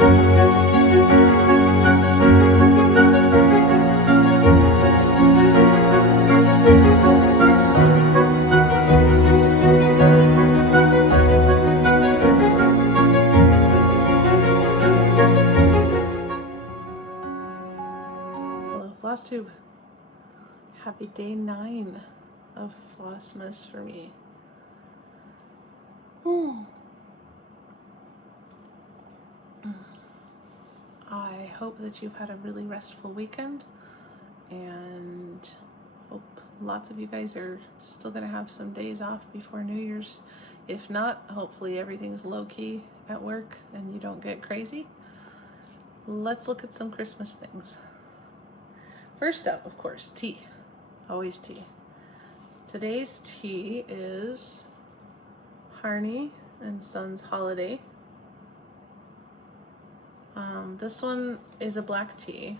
Hello, FlossTube. Happy day 9 of Flossmas for me. I hope that you've had a really restful weekend, and hope lots of you guys are still going to have some days off before New Year's. If not, hopefully everything's low-key at work and you don't get crazy. Let's look at some Christmas things. First up, of course, tea. Always tea. Today's tea is Harney and Sons Holiday. This one is a black tea.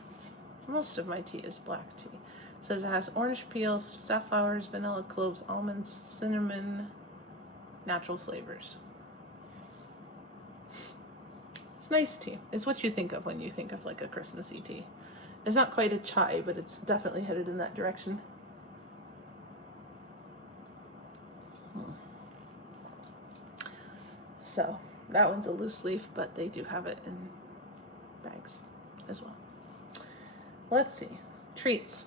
Most of my tea is black tea. It says it has orange peel, safflowers, vanilla, cloves, almonds, cinnamon, natural flavors. It's nice tea. It's what you think of when you think of like a Christmassy tea. It's not quite a chai, but it's definitely headed in that direction. So that one's a loose leaf, but they do have it in bags as well. Let's see. Treats.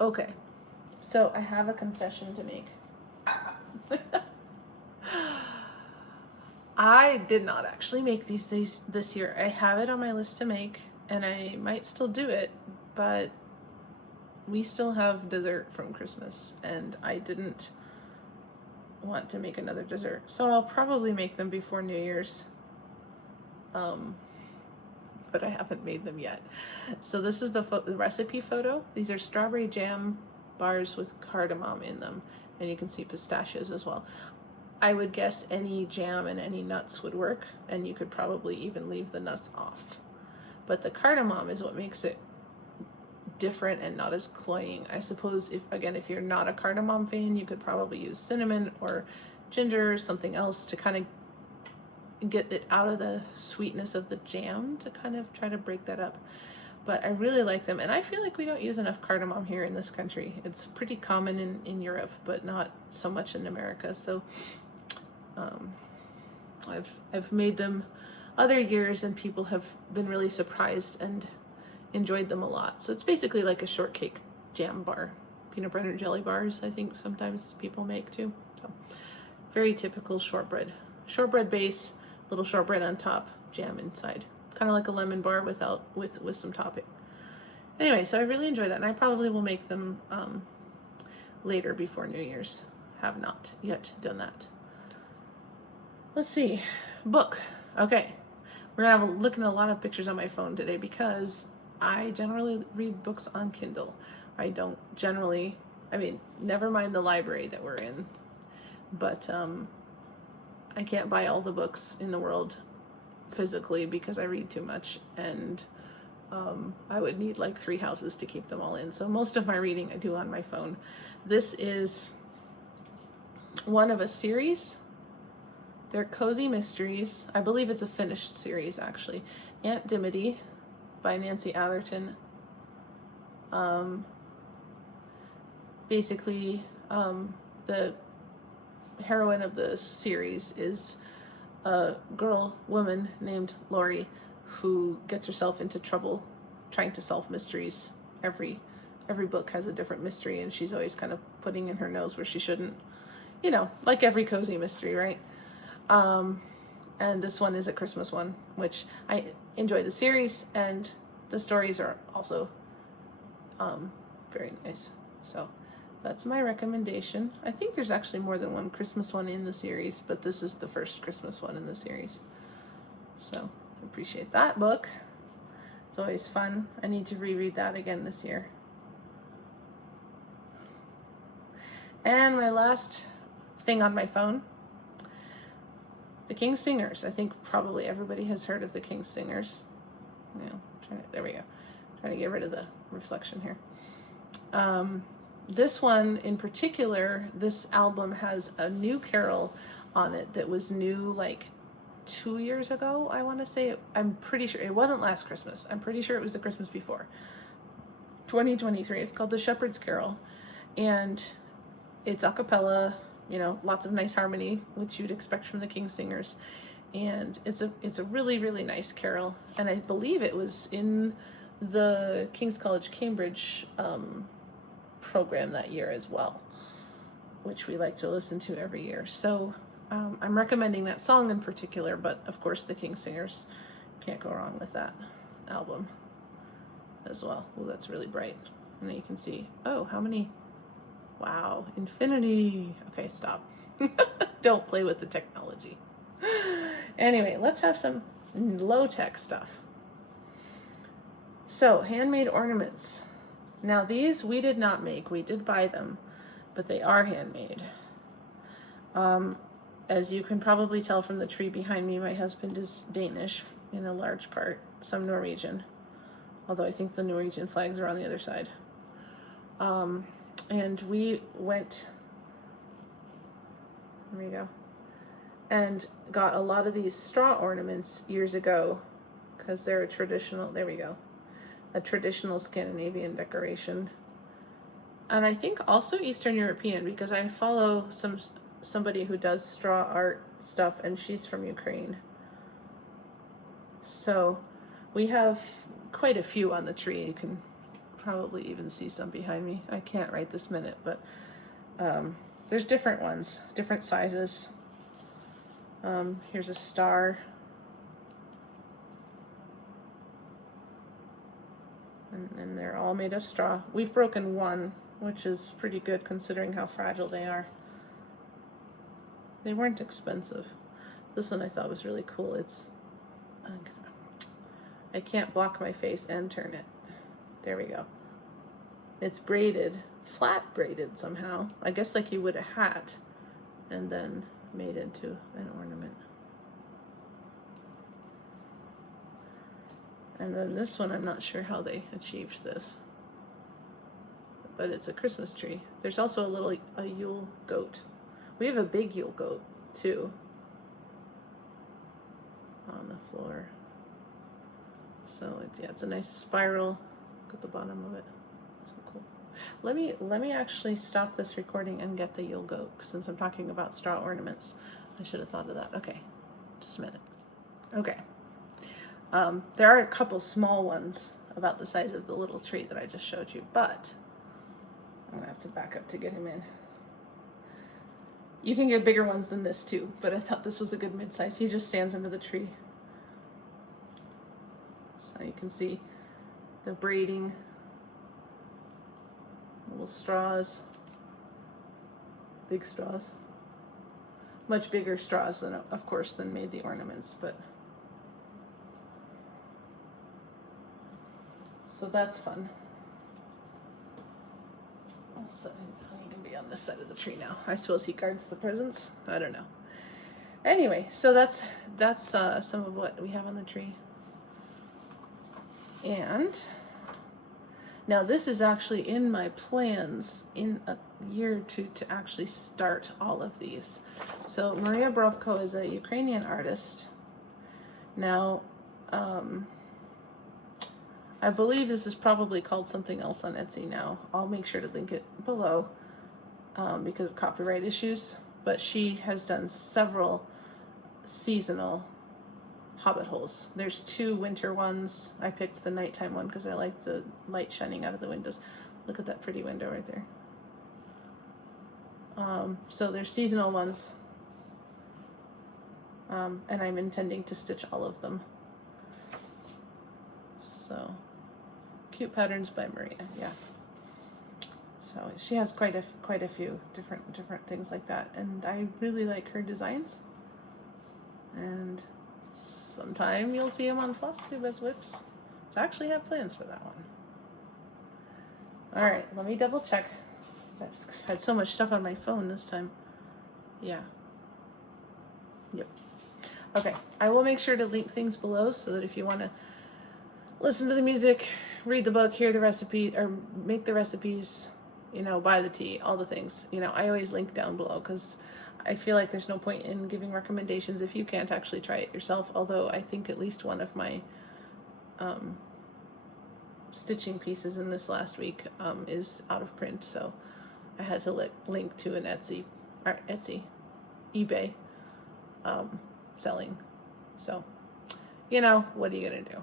Okay, so I have a confession to make. I did not actually make these this year. I have it on my list to make, and I might still do it, but we still have dessert from Christmas, and I didn't want to make another dessert, so I'll probably make them before New Year's, but I haven't made them yet. So this is the recipe photo. These are strawberry jam bars with cardamom in them, and you can see pistachios as well. I would guess any jam and any nuts would work, and you could probably even leave the nuts off, but the cardamom is what makes it different and not as cloying. I suppose if you're not a cardamom fan, you could probably use cinnamon or ginger or something else to kind of get it out of the sweetness of the jam, to kind of try to break that up. But I really like them, and I feel like we don't use enough cardamom here in this country. It's pretty common in Europe, but not so much in America. So I've made them other years, and people have been really surprised and enjoyed them a lot. So it's basically like a shortcake jam bar. Peanut butter and jelly bars, I think sometimes people make too. So very typical shortbread base, little shortbread on top, jam inside, kind of like a lemon bar with some topping. Anyway, so I really enjoy that, and I probably will make them later before New Year's. Have not yet done that. Let's see. Book. Okay, we're gonna have a look at a lot of pictures on my phone today because I generally read books on Kindle. I don't generally, never mind the library that we're in, but I can't buy all the books in the world physically because I read too much, and I would need like 3 houses to keep them all in. So most of my reading I do on my phone. This is one of a series. They're cozy mysteries. I believe it's a finished series, actually. Aunt Dimity by Nancy Atherton. Basically, the heroine of the series is a woman named Lori, who gets herself into trouble trying to solve mysteries. Every book has a different mystery, and she's always kind of putting in her nose where she shouldn't. You know, like every cozy mystery, right? And this one is a Christmas one, which I enjoy the series, and the stories are also very nice. So that's my recommendation. I think there's actually more than one Christmas one in the series, but this is the first Christmas one in the series. So I appreciate that book. It's always fun. I need to reread that again this year. And my last thing on my phone, The King's Singers. I think probably everybody has heard of The King's Singers. There we go. Trying to get rid of the reflection here. This one in particular, this album has a new carol on it that was new like 2 years ago, I want to say. I'm pretty sure it wasn't last Christmas. I'm pretty sure it was the Christmas before. 2023. It's called The Shepherd's Carol. And it's a cappella, lots of nice harmony, which you'd expect from the King Singers. And it's a really, really nice carol. And I believe it was in the King's College Cambridge program that year as well, which we like to listen to every year. So I'm recommending that song in particular, but of course the King Singers, can't go wrong with that album as well. Oh, that's really bright. And you can see, oh, how many? Wow, infinity. Okay, stop. Don't play with the technology. Anyway, let's have some low-tech stuff. So, handmade ornaments. Now these we did not make, we did buy them, but they are handmade. As you can probably tell from the tree behind me, my husband is Danish in a large part, some Norwegian, although I think the Norwegian flags are on the other side. And we went, there we go, and got a lot of these straw ornaments years ago, because they're a traditional, there we go, a traditional Scandinavian decoration. And I think also Eastern European, because I follow somebody who does straw art stuff, and she's from Ukraine. So we have quite a few on the tree. You can probably even see some behind me. I can't right this minute, but there's different ones, different sizes. Here's a star. And they're all made of straw. We've broken one, which is pretty good considering how fragile they are. They weren't expensive. This one I thought was really cool. I can't block my face and turn it. There we go. It's braided, flat braided somehow. I guess like you would a hat, and then made into an ornament. And then this one, I'm not sure how they achieved this, but it's a Christmas tree. There's also a Yule goat. We have a big Yule goat too on the floor. So it's a nice spiral. Look at the bottom of it. So cool. Let me actually stop this recording and get the Yule goat, since I'm talking about straw ornaments. I should have thought of that. Okay, just a minute. Okay. There are a couple small ones about the size of the little tree that I just showed you, but I'm gonna have to back up to get him in. You can get bigger ones than this too, but I thought this was a good mid-size. He just stands under the tree. So you can see the braiding, little straws, big straws. Much bigger straws than, of course, than made the ornaments, but so that's fun. So he can be on this side of the tree now. I suppose he guards the presents. I don't know. Anyway, so that's some of what we have on the tree. And now this is actually in my plans in a year or two to actually start all of these. So Maria Brovko is a Ukrainian artist. Now, I believe this is probably called something else on Etsy now. I'll make sure to link it below because of copyright issues. But she has done several seasonal hobbit holes. There's 2 winter ones. I picked the nighttime one because I like the light shining out of the windows. Look at that pretty window right there. So there's seasonal ones. And I'm intending to stitch all of them. So, cute patterns by Maria, yeah. So she has quite a few different things like that, and I really like her designs. And sometime you'll see them on FlossTube as whips. So I actually have plans for that one. All right, let me double check. I've had so much stuff on my phone this time. Yeah. Yep. Okay, I will make sure to link things below so that if you want to listen to the music, read the book, hear the recipe, or make the recipes, buy the tea, all the things. I always link down below because I feel like there's no point in giving recommendations if you can't actually try it yourself, although I think at least one of my stitching pieces in this last week is out of print, so I had to link to an eBay selling. So, what are you gonna do?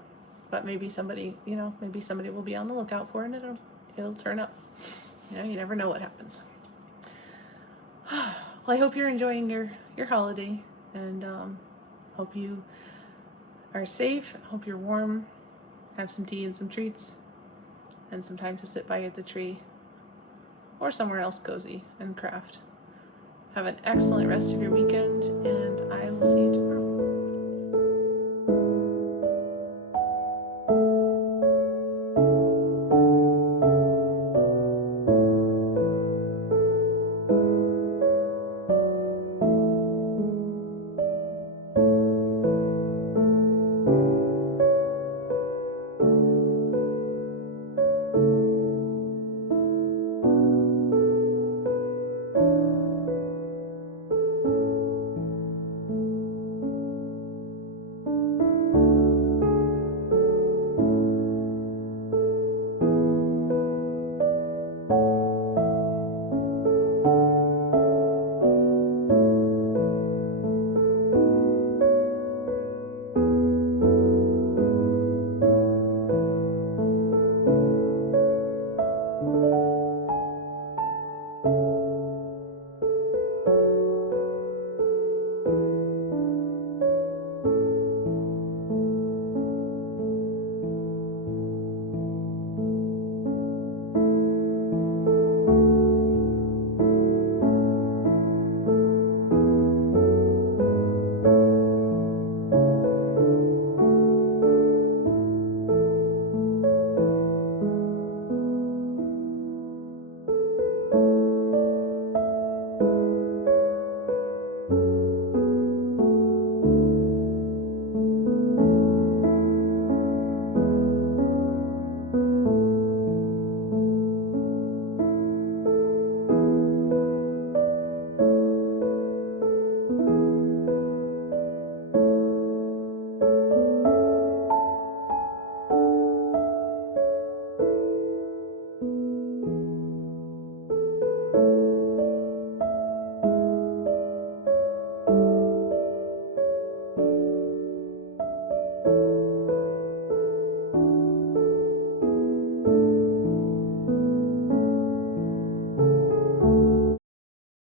But maybe somebody will be on the lookout for it, and it'll turn up. You never know what happens. Well, I hope you're enjoying your holiday, and hope you are safe. Hope you're warm. Have some tea and some treats, and some time to sit by at the tree, or somewhere else cozy and craft. Have an excellent rest of your weekend, and I will see you tomorrow.